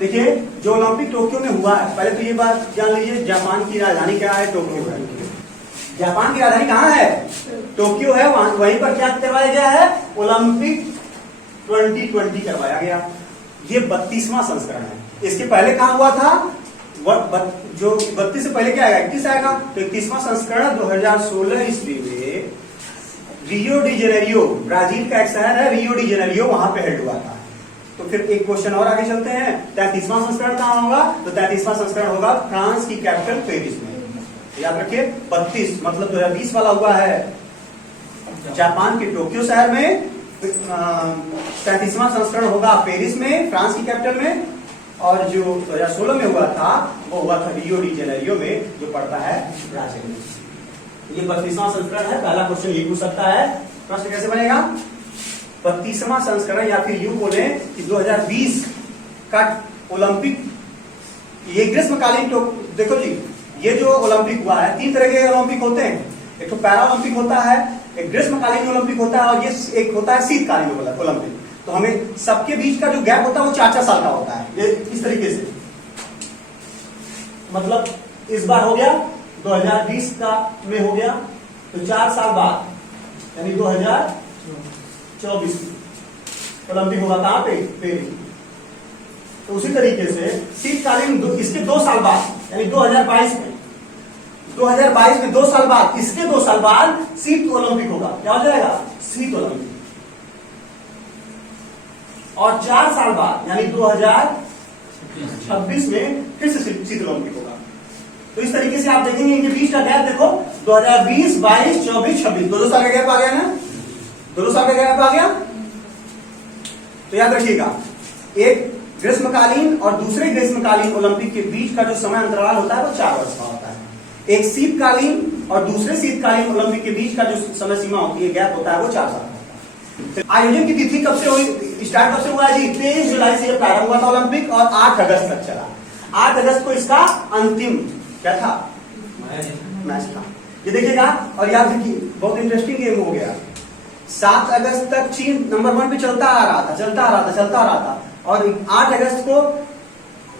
देखिए जो Olympic Tokyo में हुआ है, पहले तो ये बात जान लीजिए, जापान की राजधानी क्या है? टोक्यो है। जापान की राजधानी कहाँ है? टोक्यो है। वहीं पर क्या करवाया गया है? ओलंपिक 2020 करवाया गया। ये 32वां संस्करण है। इसके पहले कहाँ हुआ था? जो 32 से पहले क्या आएगा? 31 आएगा। तो 31वां संस्करण 2016 ईस्वी में रियो डी जेनेरियो, ब्राजील का एक शहर है रियो डी जेनेरियो, वहां पे हेल्ड हुआ था। तो फिर एक क्वेश्चन और आगे चलते हैं। 33वां संस्करण कहाँ होगा? तो 33वां संस्करण होगा फ्रांस की कैपिटल पेरिस में। याद रखिए 32 मतलब 2020 वाला हुआ है जापान के टोक्यो शहर में। 33वां संस्करण होगा पेरिस में, फ्रांस की कैपिटल में। और जो 2016 में हुआ था वो हुआ था रियो डी जेनेरियो में, जो पड़ता है ब्राजील में। ये 32वां संस्करण है। पहला क्वेश्चन ये पूछ सकता है, प्रश्न कैसे बनेगा? 32वां संस्करण, या फिर यूं बोले कि 2020 का ओलंपिक, ये ग्रीष्मकालीन। देखो जी, ये जो ओलंपिक हुआ है, 3 तरह के ओलंपिक होते हैं। एक तो पैरा ओलंपिक होता है, एक ग्रीष्मकालीन ओलंपिक होता है, और ये एक होता है शीतकालीन ओलंपिक। तो हमें सबके बीच का जो गैप होता है वो 4-4 साल का होता है। ये इस तरीके से, मतलब इस बार हो गया 2020 का में हो गया, तो 4 साल बाद यानी 2024 ओलंपिक होगा कहां पे? पेरिस। तो उसी तरीके से शीतकालीन इसके 2 साल बाद यानी 2022 में 2 साल बाद, इसके 2 साल बाद शीत ओलंपिक होगा। क्या हो जाएगा? शीत ओलंपिक। और 4 साल बाद यानी 2026 में फिर से शीत ओलंपिक होगा। तो इस तरीके से आप देखेंगे इनके बीच का गैप देखो, 2020, 22, 24, 26, 2 साल का गैप आ गया ना? 2 साल का गैप आ गया। तो याद रखिएगा, एक ग्रीष्मकालीन और दूसरे ग्रीष्मकालीन ओलंपिक के बीच का जो समय अंतराल होता है वो 4 वर्ष का होता है। एक शीतकालीन और दूसरे शीतकालीन ओलंपिक के बीच का जो समय सीमा होती है, गैप होता है, वो 4 साल का होता है। आयोजन की तिथि कब से हुई? स्टार्ट कब से हुआ जी? 23 जुलाई से प्रारंभ हुआ था ओलंपिक और 8 अगस्त तक चला। 8 अगस्त को इसका अंतिम क्या था? मैच था। ये देखिएगा और याद रखिए, बहुत इंटरेस्टिंग गेम हो गया। 7 अगस्त तक चीन नंबर 1 पे चलता आ रहा था, और 8 अगस्त को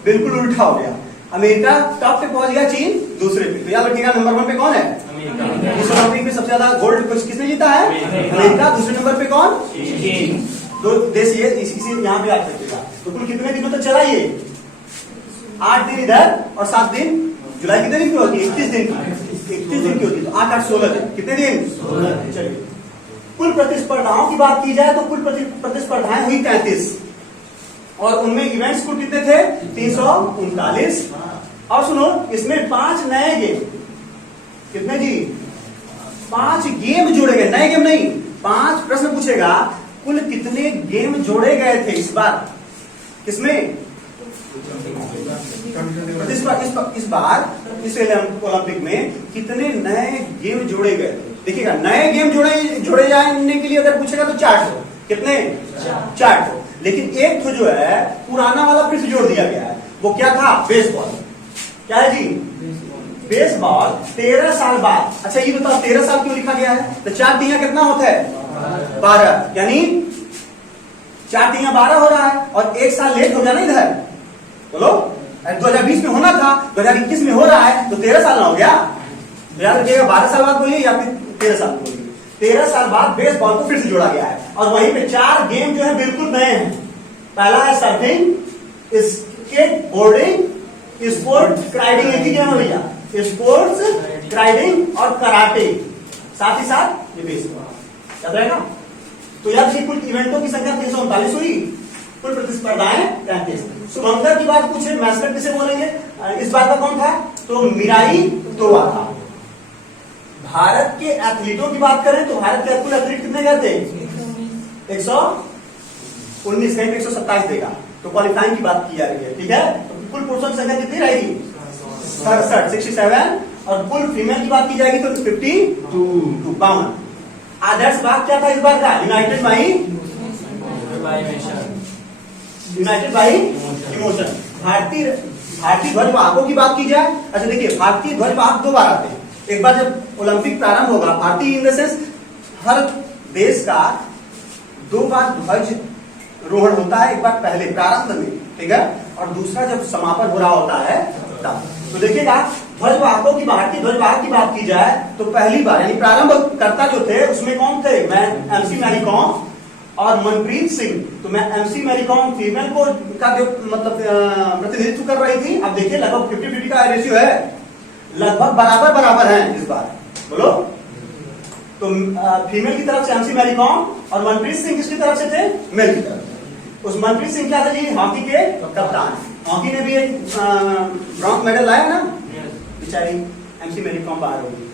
बिल्कुल उल्टा हो गया। अमेरिका टॉप पे पहुंच गया, चीन दूसरे पे। तो याद रखिएगा नंबर 1 पे कौन है? इस ओलंपिक में सबसे ज्यादा गोल्ड किसने जीता है? अमेरिका। दूसरे नंबर पे कौन? चीन। 2 देश ये इसी यहाँ पे याद रखिएगा। तो कुल कितने दिनों तक चला ये? 8 दिन इधर और 7 दिन। जुलाई कितने दिन की होती है? 31 दिन की। 31 दिन की होती है, तो 8 8 16 दिन। कितने दिन? 16 दिन। चलिए, कुल प्रतिस्पर्धाओं की बात की जाए तो कुल प्रतिस्पर्धाएं हुई 33, और उनमें इवेंट्स कुल कितने थे? 339। और सुनो, इसमें 5 नए गेम। कितने जी? 5 गेम जोड़े गए, नए गेम नहीं। 5 प्रश्न पूछेगा, कुल कितने गेम जोड़े गए थे इस बार? किसमें? इस बार इस ओलंपिक में कितने नए गेम जोड़े गए? देखिएगा, नए गेम जोड़े जाने के लिए अगर पूछेगा तो 400। कितने? 400। लेकिन एक तो जो है पुराना वाला फिर से जोड़ दिया गया है। वो क्या था? बेसबॉल। क्या है जी? बेसबॉल 13 साल बाद। अच्छा ये बताओ 13 साल क्यों लिखा गया है? तो 4 तिया कितना होता है? 12। यानी 4 तिया 12 हो रहा है, और 1 साल लेट हो गया ना इधर। बोलो, 2020 में होना था, 2021 में हो रहा है, तो 13 साल ना हो गया? याद रखिएगा, 12 साल बाद बोलिए या फिर 13 साल बोलिए। 13 साल बाद बेसबॉल को फिर से जोड़ा गया है, और वहीं पे 4 गेम जो है बिल्कुल नए हैं। पहला है surfing, skateboarding, sports riding. एक ही गेम है भैया, स्पोर्ट्स राइडिंग और कराटे, साथ ही साथ ये बेसबॉल। याद रहेगा? तो याद रखिए, कुल इवेंटों की संख्या 339 हुई, कुल प्रतिस्पर्धाएं 33। शुभंकर की बात पूछे, मैस्कट किसे बोलेंगे? इस बार का कौन था? तो मिराई तोवा था। भारत के एथलीटों की बात करें तो भारत के कुल एथलीट कितने गए थे? 119, कहीं 127 देगा। तो क्वालिफाइंग की बात की जा रही है, ठीक है? तो कुल पुरुषों की संख्या कितनी रहेगी? 67, और कुल फीमेल की बात की जाएगी तो 52। आदर्श भाग क्या था इस बार का? United by emotion. भारतीय ध्वज वाहकों की बात की जाए, अच्छा देखिए, भारतीय ध्वज वाहक 2 बार आते हैं। एक बार जब ओलंपिक प्रारंभ होगा, भारतीय इन द सेंस हर देश का 2 बार ध्वज रोहण होता है। एक बार पहले प्रारंभ में, ठीक है, और दूसरा जब समापन हो रहा होता है तब। तो देखिएगा ध्वजवाहकों की भारतीय ध्वजवाहक की बात की जाए तो पहली बार यानी प्रारंभकर्ता जो थे उसमें कौन थे, मैं एमसी मैरी कॉम और मनप्रीत सिंह। तो मैं एमसी मैरी कॉम फीमेल को का जो मतलब प्रतिनिधित्व कर रही थी। अब देखिए लगभग 50-50 का रेशियो है, लगभग बराबर बराबर है इस बार, बोलो। तो फीमेल की तरफ से एमसी मैरी कॉम और मनप्रीत सिंह किसकी तरफ से थे, मेल की तरफ से। उस मनप्रीत सिंह क्या था जी, हॉकी के कप्तान। हॉकी ने भी एक ब्रॉन्ज मेडल लाया ना, बेचारी एमसी मैरी कॉम बाहर हो गई,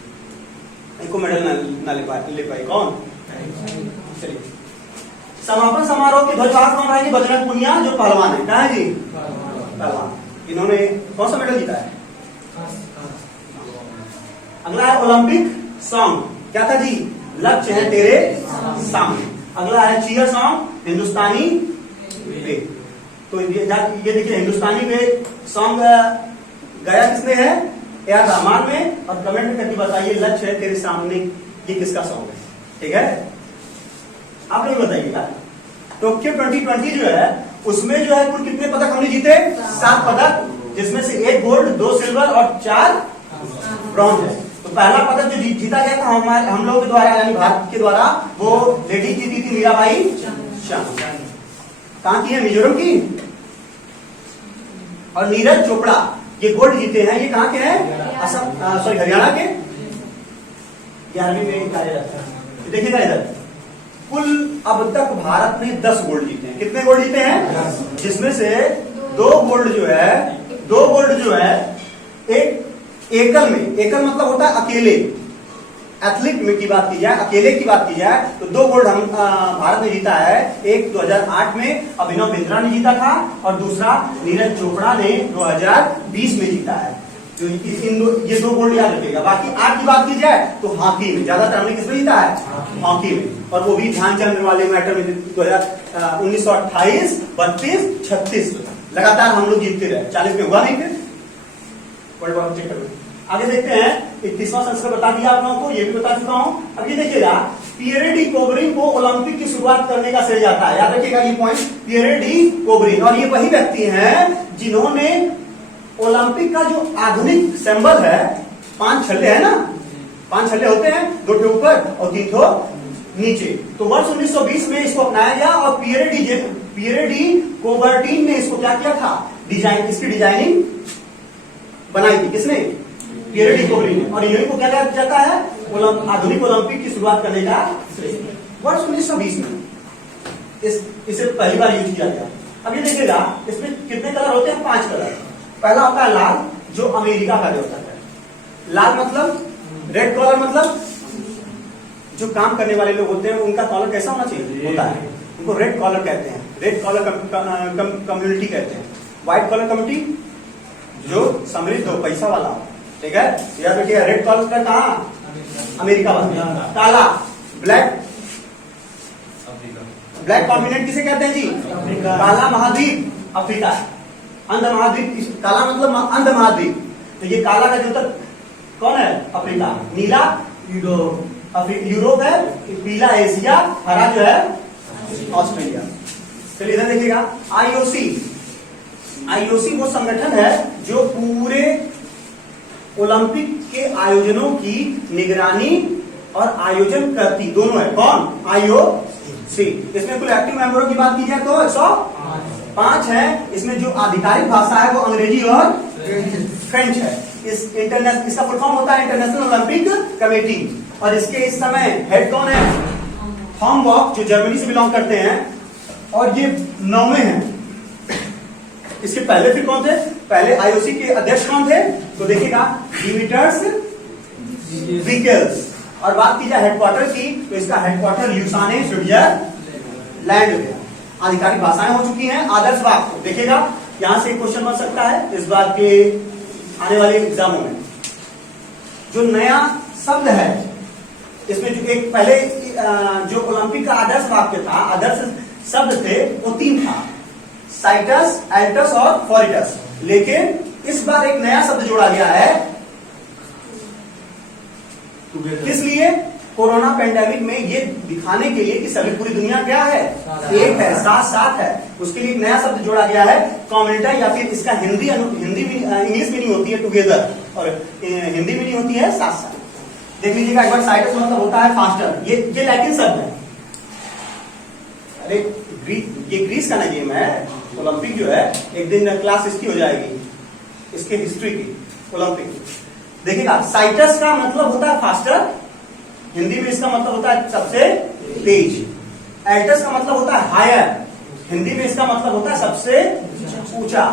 इनको मेडल ना ले पाई कौन। चलिए समापन समारोह के ध्वजवाहक कौन रहेंगे, बजरंग पुनिया जो पहलवान है, क्या है जी, पहलवान। इन्होंने कौन सा मेडल जीता है। अगला है ओलंपिक सॉन्ग, क्या था जी, लक्ष्य है तेरे सामने। अगला है चीयर सॉन्ग, हिंदुस्तानी वेग। तो ये देखिए हिंदुस्तानी वेग सॉन्ग गाया किसने है, ए.आर. रहमान में। और कमेंट करके बताइए लक्ष्य है तेरे सामने ये किसका सॉन्ग है, ठीक है, आप लोग बताइएगा। टोक्यो 2020 जो है उसमें जो है कुल कितने पदक हमने जीते, 7 पदक, जिसमें से 1 गोल्ड, 2 सिल्वर और 4 ब्रॉन्ज है। तो पहला पदक जो जीता गया था हम लोगों के द्वारा यानी भारत के द्वारा, वो लेडी जीती थी मीराबाई चानू। कहां की है, मिजोरम की। और नीरज चोपड़ा ये गोल्ड जीते हैं, ये कहां के हैं, असम सॉरी हरियाणा के। 11वीं में कार्यरत है। देखिएगा इधर कुल अब तक भारत ने 10 गोल्ड जीते हैं। कितने गोल्ड जीते हैं, जिसमें से 2 गोल्ड जो है एक एकल में, एकल मतलब होता है अकेले, एथलीट में की बात की जाए, अकेले की बात की जाए तो 2 गोल्ड हम भारत ने जीता है। एक 2008 में अभिनव बिंद्रा ने जीता था और दूसरा नीरज चोपड़ा ने 2020 में जीता है। तो ये 2 गोल्ड याद रखिएगा। बाकी 8 की बात की जाए तो हॉकी में ज्यादातर हमने किसमें जीता है, हॉकी में। और वो भी ध्यानचंद वाले मैटर में 1928, 32, 36 लगातार हम लोग जीतते रहे, 40 में हुआ नहीं फिर। चेक करो, आगे देखते हैं। 31वां संस्करण बता दिया आप लोगों को, ये भी बता चुका हूं। अब ये देखिएगा पियरे डी कोबरिन को ओलंपिक की शुरुआत करने का श्रेय जाता है, याद रखिएगा ये पॉइंट, पियरे डी कोबरिन। और ये वही व्यक्ति हैं जिन्होंने ओलंपिक का जो आधुनिक सिंबल है, 5 छल्ले है ना, 5 छल्ले होते हैं, 2 ठे ऊपर और 3 ठो नीचे। तो वर्ष 1920 में इसको अपनाया गया और पियरे डी कोबर्टिन ने इसको क्या किया था, डिजाइन, इसकी डिजाइनिंग बनाई थी। किसने, पियरे डी कोबरिन ने। और इन्हीं को क्या कहा जाता है, आधुनिक ओलंपिक की शुरुआत करने का वर्ष 1920 में इसे पहली बार यूज किया गया। अब ये देखिएगा इसमें कितने कलर होते हैं, 5 कलर। पहला होता है लाल, जो अमेरिका का होता है। लाल मतलब, रेड कलर मतलब जो काम करने वाले लोग होते हैं उनका कॉलर कैसा होना चाहिए, होता है, उनको रेड कॉलर कहते हैं, रेड कॉलर कम्युनिटी कहते हैं। व्हाइट कॉलर कम्युनिटी जो समृद्ध हो, पैसा वाला हो, ठीक है, याद रखिए। रेड कॉलर का कहाँ, अमेरिका वाला। काला, ब्लैक कॉन्टिनेंट किसे कहते हैं जी, काला महाद्वीप अफ्रीका, अंध महाद्वीप, काला मतलब अंध महाद्वीप। तो ये काला का जो तक कौन है, अफ्रीका। नीला यूरोप है, पीला एशिया, हरा जो है ऑस्ट्रेलिया। चलिए इधर देखिएगा, आईओसी वो संगठन है जो पूरे ओलंपिक के आयोजनों की निगरानी और आयोजन करती, दोनों है। कौन, आईओसी। इसमें कुल एक्टिव मेंबरों की बात की जाए तो 105 है। इसमें जो आधिकारिक भाषा है वो अंग्रेजी और फ्रेंच है। इसका फुल फॉर्म होता है इंटरनेशनल ओलंपिक कमेटी। और इसके इस समय हेड कौन है, थॉम बॉक, जो जर्मनी से बिलोंग करते हैं, और ये 9वें हैं। इसके पहले फिर कौन थे, पहले आईओसी के अध्यक्ष कौन थे, तो देखिएगा डिमिटर्स विकेल्स। और बात की जाए हेडक्वार्टर की तो इसका हेडक्वार्टर ल्यूसाने, स्विट्जरलैंड में। आधिकारिक भाषाएं हो चुकी हैं। आदर्श वाक्य देखिएगा, यहां से क्वेश्चन बन सकता है इस बात के आने वाले एग्जामों में। जो नया शब्द है इसमें, जो एक पहले जो ओलंपिक का आदर्श वाक्य था, आदर्श शब्द थे, वो 3 था, साइटस, एल्टस और फॉरिटस। लेकिन इस बार एक नया शब्द जोड़ा गया है, किस लिए, कोरोना पेंडेमिक में ये दिखाने के लिए कि सभी पूरी दुनिया क्या है, एक है, साथ साथ है, उसके लिए एक नया शब्द जोड़ा गया है कम्युनिटा, या फिर इसका हिंदी इंग्लिश मीनिंग होती है टुगेदर, और हिंदी मीनिंग होती है साथ साथ। देख लीजिएगा एक बार, साइटस मतलब होता है फास्टर, ये लैटिन शब्द है। अरे ये ग्रीस का ना गेम है, ओलंपिक जो है, एक दिन क्लास इसकी हो जाएगी, इसके हिस्ट्री की, ओलंपिक। देखिएगा साइटस का मतलब होता है फास्टर, हिंदी में इसका मतलब होता है सबसे तेज। एल्टस का मतलब होता है हायर, हिंदी में इसका मतलब होता है सबसे ऊंचा।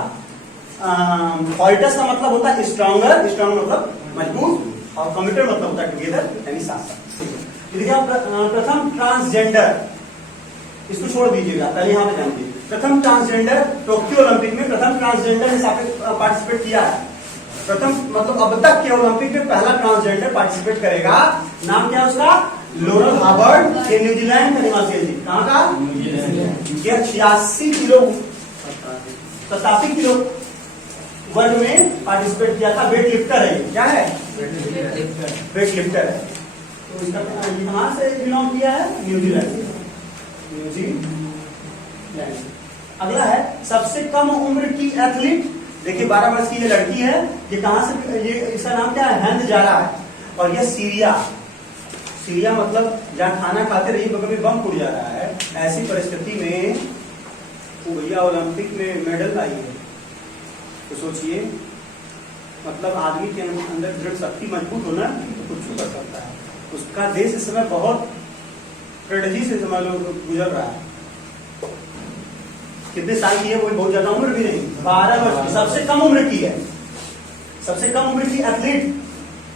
फॉल्टस का मतलब होता है स्ट्रॉन्गर, स्ट्रॉन्ग मतलब मजबूत, और कम्प्यूटर मतलब होता है टुगेदर यानी साथ साथ। देखिए प्रथम ट्रांसजेंडर, इसको छोड़ दीजिएगा, पहले यहां पे ध्यान दीजिए। प्रथम ट्रांसजेंडर टोक्यो ओलंपिक में प्रथम ट्रांसजेंडर ने पार्टिसिपेट किया है। प्रथम मतलब अब तक के ओलंपिक में पहला ट्रांसजेंडर पार्टिसिपेट करेगा। नाम क्या है उसका? लोरल हार्वर्ड, ये न्यूजीलैंड का निवासी है जी। कहां का? ये 86 किलो 87 किलो वर्ग में पार्टिसिपेट किया था। वेट लिफ्टर है, क्या है? वेट लिफ्टर है। तो इसका कहां से बिलोंग किया है? न्यूजीलैंड। अगला है सबसे कम उम्र की एथलीट। देखिए 12 वर्ष की ये लड़की है, ये कहां से, ये इसका नाम क्या है? हैंड जारा है, और ये सीरिया, सीरिया मतलब जहां खाना खाते रहिए बगल में बम फूट जा रहा है, ऐसी परिस्थिति में वो भैया ओलंपिक में मेडल लाई है। तो सोचिए, मतलब आदमी के अंदर दृढ़ शक्ति मजबूत होना तो कुछ कर सकता है। उसका देश इस समय बहुत ट्रेजेडी से समय लोग गुजर रहा है। कितने साल की है वो? बहुत ज्यादा उम्र भी नहीं, 12 वर्ष की, सबसे कम उम्र की है, सबसे कम उम्र की एथलीट।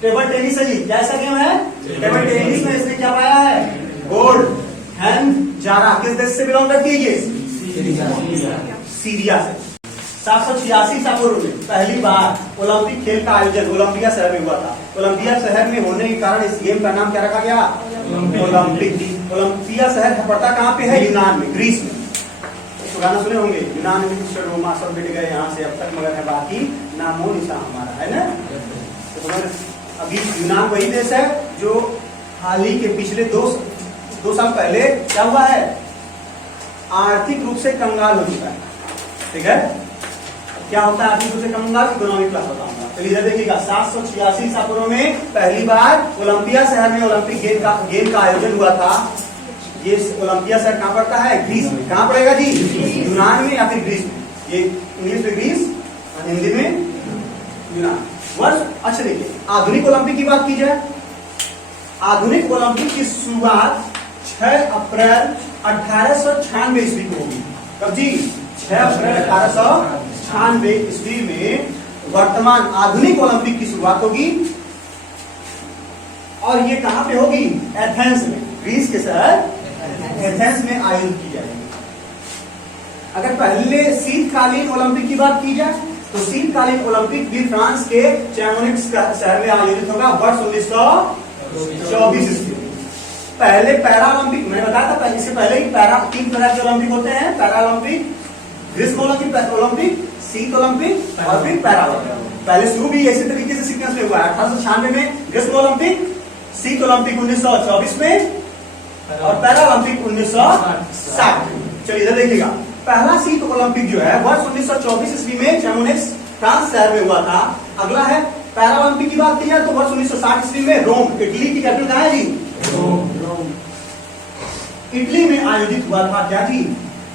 टेबल टेनिस है जी, कैसा गेम है? टेबल टेनिस में इसने क्या पाया है? गोल्ड। हैंड जारा किस देश से बिलोंग करती है? ये सीरिया से। 786 ईसा पूर्व में पहली बार ओलंपिक खेल का आयोजन ओलंपिया शहर में हुआ था। ओलंपिया शहर में होने के कारण इस गेम का नाम क्या रखा गया? ओलंपिक। ओलंपिया शहर पड़ता कहाँ पे है? यूनान में, ग्रीस में। तो गाना सुने होंगे, यूनान में रोमा सब मिट गए यहाँ से अब तक, मगर है बाकी नामो निशान हमारा, है ना? तो अभी यूनान वही देश है जो हाल ही के पिछले दो साल पहले क्या हुआ है? आर्थिक रूप से कंगाल हो चुका है। ठीक है, क्या होता है आर्थिक रूप से कंगाल? इकोनॉमिक क्लास बताऊंगा। तो इधर देखिएगा 786 ईसा पूर्व में पहली बार ओलंपिया शहर में ओलंपिक गेम का आयोजन हुआ था। ये ओलंपिया शहर कहाँ पड़ता है? ग्रीस में। कहाँ पड़ेगा जी? यूनान में या फिर ग्रीस में। ये इंग्लिश में ग्रीस, हिंदी में यूनान। वर्ष अच्छा देखिए, आधुनिक ओलंपिक की बात की जाए, आधुनिक ओलंपिक की शुरुआत 6 अप्रैल 1896 ईस्वी को होगी। कब जी? 6 अप्रैल 1896 ईस्वी में वर्तमान आधुनिक ओलंपिक की शुरुआत होगी। और ये कहां पे होगी? एथेंस में, ग्रीस के शहर एथेंस में आयोजित की जाएगी। अगर पहले शीतकालीन ओलंपिक की बात की जाए तो शीतकालीन ओलंपिक भी फ्रांस के चैमोनिक्स शहर में आयोजित होगा वर्ष 1924 ईस्वी। पहले पैरा ओलंपिक मैंने बताया था, पहले इससे पहले ही 3 तरह के ओलंपिक होते हैं। पैरा ओलंपिक, ग्रीष्म ओलंपिक, शीत ओलंपिक और फिर पैरा ओलंपिक। पहले शुरू भी इसी तरीके से सीक्वेंस में हुआ है। 1896 में ग्रीष्म ओलंपिक, शीत ओलंपिक 1924 में और पैरा ओलंपिक 1960 में। चलिए इधर देखिएगा, पहला शीत ओलंपिक जो है वर्ष 1924 ईस्वी में चैमोनिक्स फ्रांस शहर में हुआ था। अगला है पैरा ओलंपिक की बात की जाए तो वर्ष 1960 ईस्वी में रोम, इटली की कैपिटल कहां है जी? रोम, इटली में आयोजित हुआ था। क्या जी?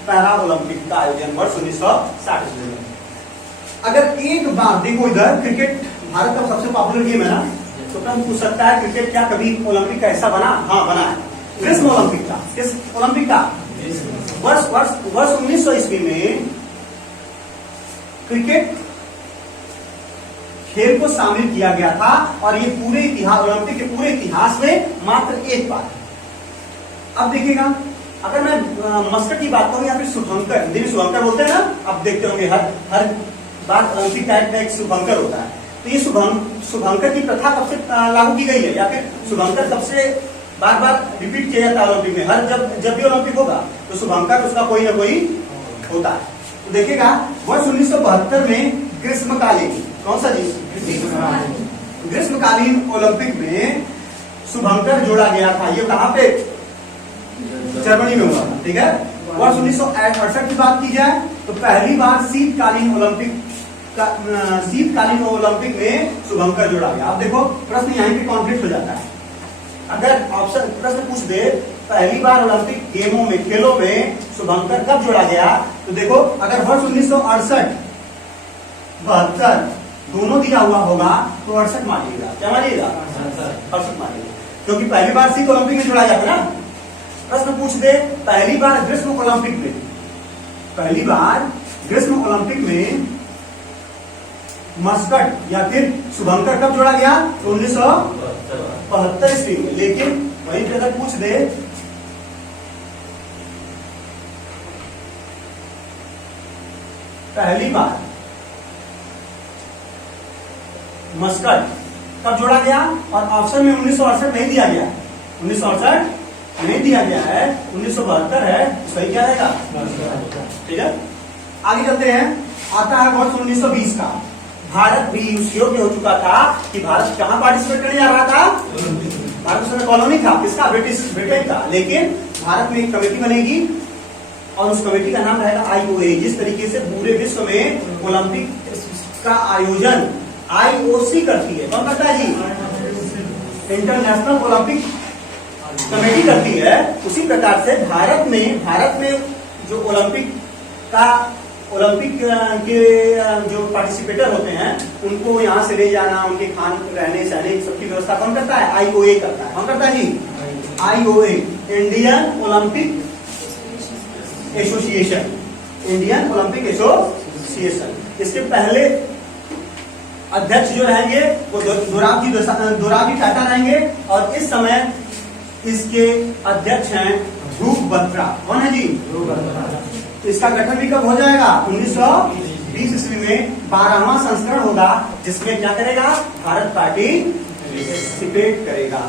पैरा ओलंपिक का आयोजन वर्ष 1960 ईस्वी में। अगर एक बार देखो इधर, क्रिकेट भारत का सबसे पॉपुलर गेम है ना, तो कम पूछ सकता है क्रिकेट क्या कभी ओलंपिक का ऐसा बना? हाँ बना है, ग्रीष्म ओलंपिक का। किस ओलंपिक का? वर्ष 1900 ईस्वी में क्रिकेट खेल को शामिल किया गया था, और ये पूरे इतिहास, ओलंपिक के पूरे इतिहास में मात्र एक बार। अब देखिएगा, अगर मैं मस्कट की बात करूं या फिर शुभंकर, हिंदी में शुभंकर बोलते हैं ना, आप देखते होंगे हर बार ओलंपिक टाइप में एक शुभंकर होता है। तो ये शुभंकर की प्रथा कब से लागू की गई है, या फिर शुभंकर कब से बार बार रिपीट किया जाता है ओलंपिक में? हर जब भी ओलंपिक होगा तो शुभंकर उसका कोई ना कोई होता है। तो देखिएगा वर्ष 1972 में ग्रीष्मकालीन, कौन सा जी? ग्रीष्मकालीन ओलंपिक में शुभंकर जोड़ा गया था। ये कहां पे? जर्मनी में हुआ था। ठीक है। वर्ष 1968 की बात की जाए तो पहली बार शीतकालीन ओलंपिक में शुभंकर जोड़ा गया। अब देखो प्रश्न यहीं पे कॉन्फ्लिक्ट हो जाता है। अगर ऑप्शन प्रश्न पूछ दे पहली बार ओलंपिक गेमों में, खेलों में शुभंकर कब जोड़ा गया, तो देखो अगर वर्ष 1968 72 दोनों दिया हुआ होगा तो 68 मानिएगा। क्या मानिएगा? 68 मानिएगा, क्योंकि पहली बार शीत ओलंपिक में जोड़ा गया था ना। प्रश्न पूछ दे पहली बार ग्रीष्म ओलंपिक में, पहली बार ग्रीष्म ओलंपिक में मस्कट या फिर शुभंकर कब जोड़ा गया, तो 1972 ईस्वी में। लेकिन वहीं पे अगर पूछ दे पहली बार मस्कट कब जोड़ा गया, और ऑप्शन में 1968 नहीं दिया गया, 1968 नहीं दिया गया है, 1972 है, सही क्या रहेगा? ठीक है। आगे चलते हैं। आता है वर्ष 1920 का। भारत भी उस योग्य हो चुका था कि भारत कहां पार्टिसिपेट करने जा रहा था? भारत उसमें कॉलोनी था, किसका? ब्रिटेन का। लेकिन भारत में एक कमेटी बनेगी और उस कमेटी का नाम रहेगा IOA। जिस तरीके से पूरे विश्व में ओलंपिक का आयोजन IOC करती है, कौन करता है जी? इंटरनेशनल ओलंपिक कमेटी करती है। उसी प्रकार से भारत में जो ओलंपिक के जो पार्टिसिपेटर होते हैं उनको यहाँ से ले जाना, उनके खान रहने सहने सबकी व्यवस्था कौन करता है? IOA करता है। कौन करता है जी? IOA, Indian Olympic association. Indian Olympic association. इसके पहले अध्यक्ष जो रहेंगे वो दोराबजी टाटा रहेंगे, और इस समय इसके अध्यक्ष हैं ध्रुव बत्रा। कौन है जी? ध्रुव बत्रा। इसका गठन भी कब हो जाएगा? 1920 ईस्वी में 12वां संस्करण होगा, जिसमें क्या करेगा? भारत पार्टिसिपेट करेगा।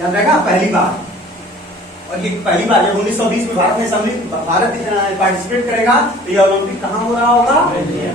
याद रहेगा पहली बार। और ये पहली बार जब 1920 में भारत पार्टिसिपेट करेगा तो यह ओलंपिक कहां हो रहा होगा? बेल्जियम।